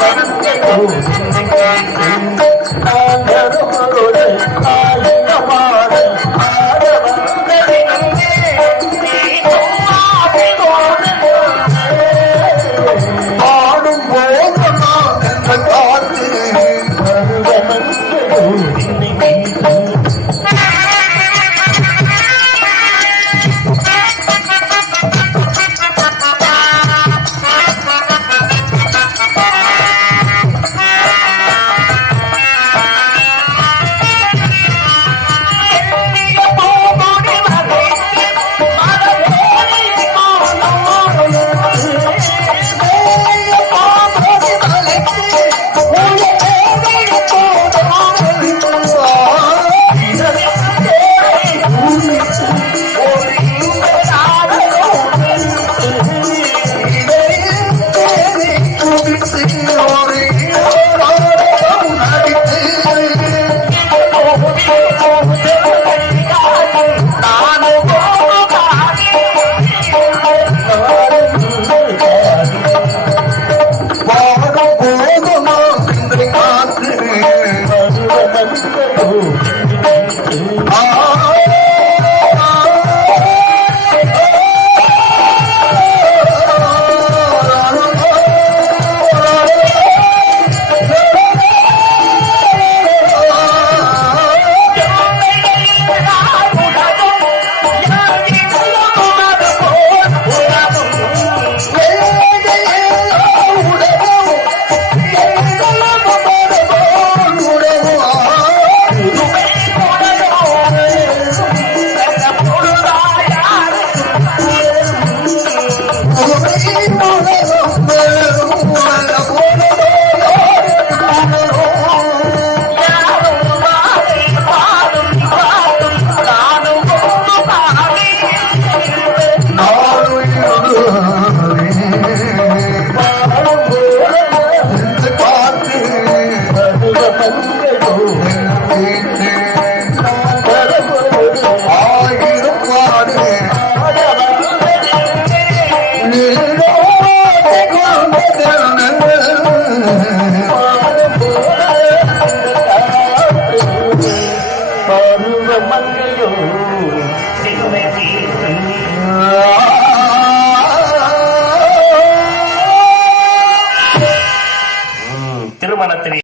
I'm gonna go Seriously.